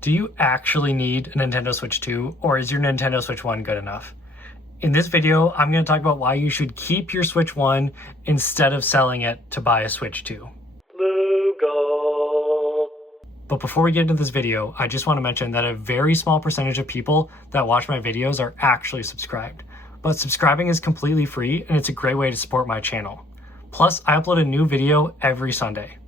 Do you actually need a Nintendo Switch 2, or is your Nintendo Switch 1 good enough? In this video, I'm going to talk about why you should keep your Switch 1 instead of selling it to buy a Switch 2. Legal. But before we get into this video, I just want to mention that a very small percentage of people that watch my videos are actually subscribed. But subscribing is completely free, and it's a great way to support my channel. Plus, I upload a new video every Sunday.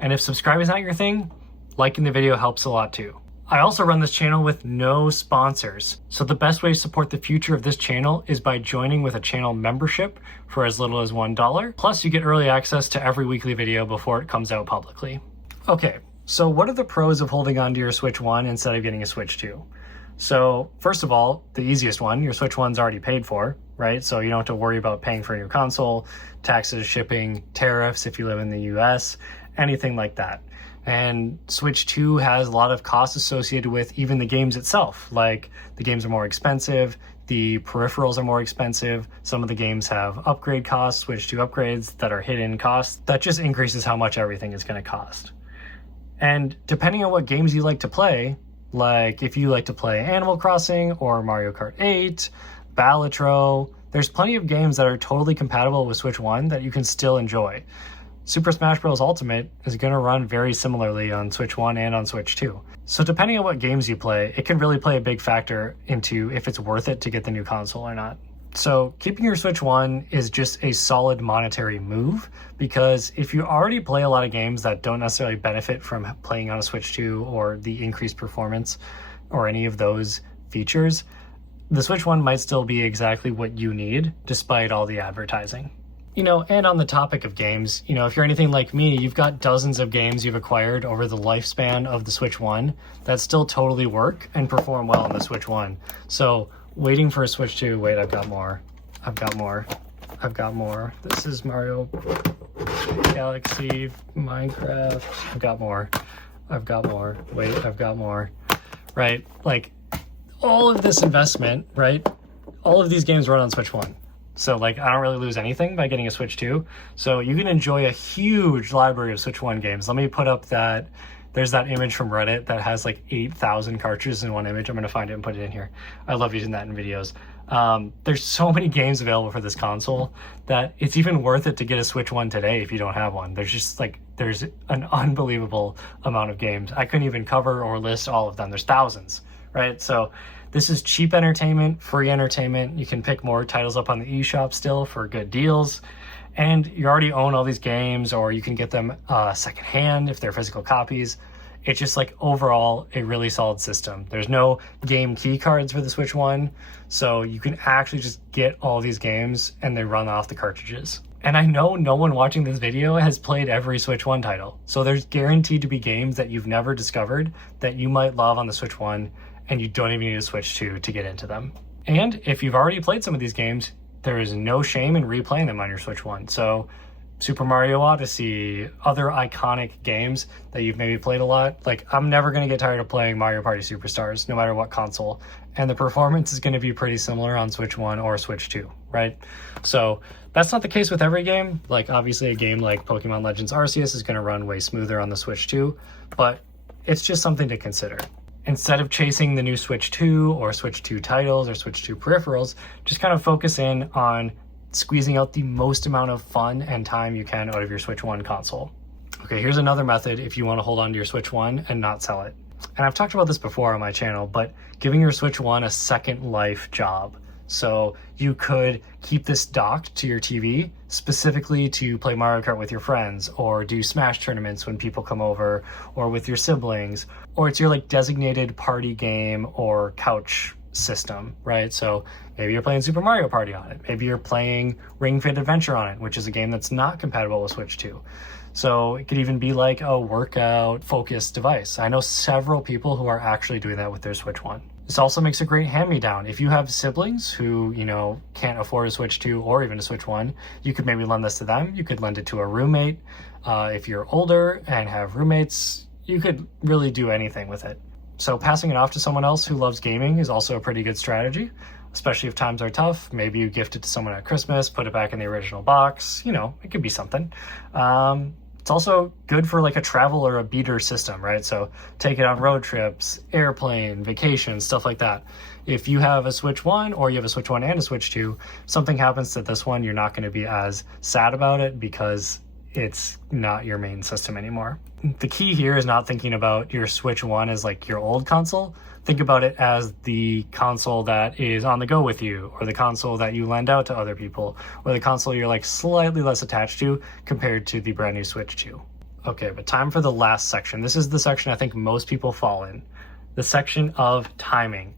And if subscribing is not your thing, liking the video helps a lot too. I also run this channel with no sponsors. So the best way to support the future of this channel is by joining with a channel membership for as little as $1. Plus you get early access to every weekly video before it comes out publicly. Okay, so what are the pros of holding on to your Switch 1 instead of getting a Switch 2? So first of all, the easiest one, your Switch 1's already paid for, right? So you don't have to worry about paying for a new console, taxes, shipping, tariffs if you live in the US, anything like that. And Switch 2 has a lot of costs associated with even the games itself. Like the games are more expensive, the peripherals are more expensive. Some of the games have upgrade costs, Switch 2 upgrades that are hidden costs. That just increases how much everything is going to cost. And depending on what games you like to play, like if you like to play Animal Crossing or Mario Kart 8, Balatro, there's plenty of games that are totally compatible with Switch 1 that you can still enjoy. Super Smash Bros. Ultimate is going to run very similarly on Switch 1 and on Switch 2. So depending on what games you play, it can really play a big factor into if it's worth it to get the new console or not. So keeping your Switch 1 is just a solid monetary move, because if you already play a lot of games that don't necessarily benefit from playing on a Switch 2 or the increased performance or any of those features, the Switch 1 might still be exactly what you need despite all the advertising. You know, and on the topic of games, you know, if you're anything like me, you've got dozens of games you've acquired over the lifespan of the Switch 1 that still totally work and perform well on the Switch 1. So waiting for a Switch 2, wait, I've got more. This is Mario Galaxy, Minecraft, I've got more. Wait, I've got more. Right, like all of this investment, right? All of these games run on Switch 1. So like I don't really lose anything by getting a Switch 2. So you can enjoy a huge library of Switch 1 games. Let me put up that, there's that image from Reddit that has like 8,000 cartridges in one image. I'm gonna find it and put it in here. I love using that in videos. There's so many games available for this console that it's even worth it to get a Switch 1 today if you don't have one. There's just like, there's an unbelievable amount of games. I couldn't even cover or list all of them. There's thousands, right? So this is cheap entertainment, free entertainment. You can pick more titles up on the eshop still for good deals. And you already own all these games, or you can get them secondhand if they're physical copies. It's just like overall a really solid system. There's no game key cards for the Switch 1, so you can actually just get all these games and they run off the cartridges. And I know no one watching this video has played every Switch 1 title, so there's guaranteed to be games that you've never discovered that you might love on the Switch 1, and you don't even need a Switch 2 to get into them. And if you've already played some of these games, there is no shame in replaying them on your Switch 1. So Super Mario Odyssey, other iconic games that you've maybe played a lot, like I'm never going to get tired of playing Mario Party Superstars, no matter what console. And the performance is going to be pretty similar on Switch 1 or Switch 2, right? So that's not the case with every game. Like obviously a game like Pokemon Legends Arceus is going to run way smoother on the Switch 2, but it's just something to consider. Instead of chasing the new Switch 2 or Switch 2 titles or Switch 2 peripherals, just kind of focus in on squeezing out the most amount of fun and time you can out of your Switch 1 console. Okay, here's another method if you want to hold on to your Switch 1 and not sell it. And I've talked about this before on my channel, but giving your Switch 1 a second life job. So you could keep this docked to your TV specifically to play Mario Kart with your friends, or do Smash tournaments when people come over, or with your siblings, or it's your like designated party game or couch system, right? So maybe you're playing Super Mario Party on it. Maybe you're playing Ring Fit Adventure on it, which is a game that's not compatible with Switch 2. So it could even be like a workout focused device. I know several people who are actually doing that with their Switch 1. This also makes a great hand-me-down. If you have siblings who, you know, can't afford a Switch 2 or even a Switch 1, you could maybe lend this to them. You could lend it to a roommate. If you're older and have roommates, you could really do anything with it. So passing it off to someone else who loves gaming is also a pretty good strategy, especially if times are tough. Maybe you gift it to someone at Christmas, put it back in the original box. You know, it could be something. It's also good for like a travel or a beater system, right? So take it on road trips, airplane, vacations, stuff like that. If you have a Switch 1 or you have a Switch 1 and a Switch 2, something happens to this one, you're not going to be as sad about it because it's not your main system anymore. The key here is not thinking about your Switch 1 as like your old console. Think about it as the console that is on the go with you, or the console that you lend out to other people, or the console you're like slightly less attached to compared to the brand new Switch 2. Okay, but time for the last section. This is the section I think most people fall in. The section of timing.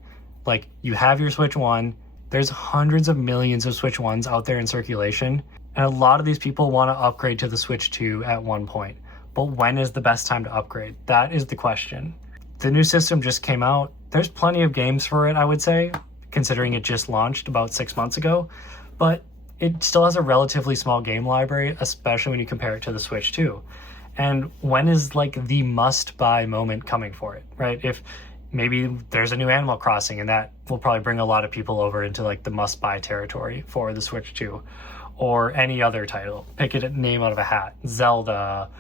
Like, you have your Switch 1, there's hundreds of millions of Switch 1s out there in circulation, and a lot of these people want to upgrade to the Switch 2 at one point. But when is the best time to upgrade? That is the question. The new system just came out. There's plenty of games for it, I would say, considering it just launched about 6 months ago, but it still has a relatively small game library, especially when you compare it to the Switch 2. And when is like the must-buy moment coming for it, right? If maybe there's a new Animal Crossing, and that will probably bring a lot of people over into like the must-buy territory for the Switch 2, or any other title. Pick a name out of a hat. Zelda,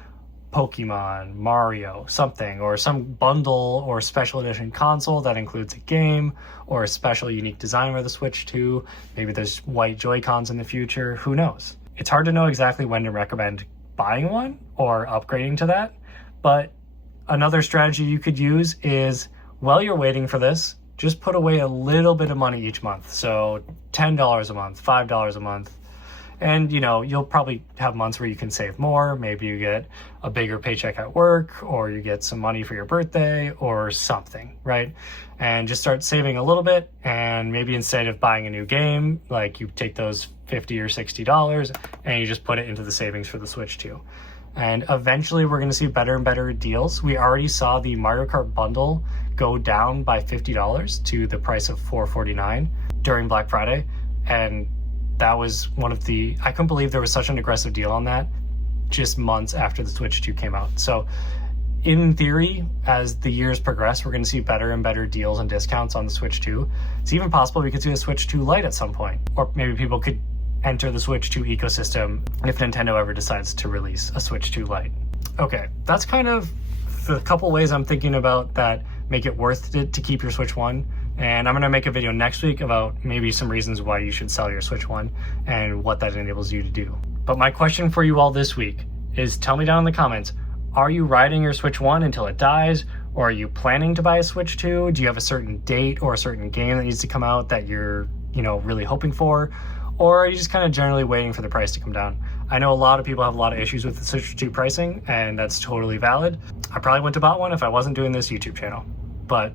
Pokemon, Mario, something, or some bundle or special edition console that includes a game or a special unique design for the Switch 2. Maybe there's white Joy-Cons in the future. Who knows? It's hard to know exactly when to recommend buying one or upgrading to that, but another strategy you could use is, while you're waiting for this, just put away a little bit of money each month. So $10 a month, $5 a month. And, you know, you'll probably have months where you can save more. Maybe you get a bigger paycheck at work, or you get some money for your birthday or something, right? And just start saving a little bit. And maybe instead of buying a new game, like, you take those $50 or $60 and you just put it into the savings for the Switch 2. And eventually we're going to see better and better deals. We already saw the Mario Kart bundle go down by $50 to the price of $449 during Black Friday. And that was one of the, I couldn't believe there was such an aggressive deal on that just months after the Switch 2 came out. So in theory, as the years progress, we're going to see better and better deals and discounts on the Switch 2. It's even possible we could see a Switch 2 Lite at some point, or maybe people could enter the Switch 2 ecosystem if Nintendo ever decides to release a Switch 2 Lite. Okay, that's kind of the couple ways I'm thinking about that make it worth it to keep your Switch 1. And I'm going to make a video next week about maybe some reasons why you should sell your Switch 1 and what that enables you to do. But my question for you all this week is, tell me down in the comments, are you riding your Switch 1 until it dies? Or are you planning to buy a Switch 2? Do you have a certain date or a certain game that needs to come out that you're, really hoping for? Or are you just kind of generally waiting for the price to come down? I know a lot of people have a lot of issues with the Switch 2 pricing, and that's totally valid. I probably wouldn't have bought one if I wasn't doing this YouTube channel. But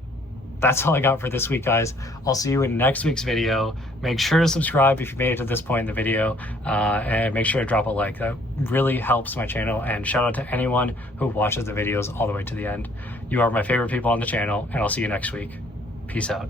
that's all I got for this week, guys. I'll see you in next week's video. Make sure to subscribe if you made it to this point in the video, and make sure to drop a like. That really helps my channel, and shout out to anyone who watches the videos all the way to the end. You are my favorite people on the channel, and I'll see you next week. Peace out.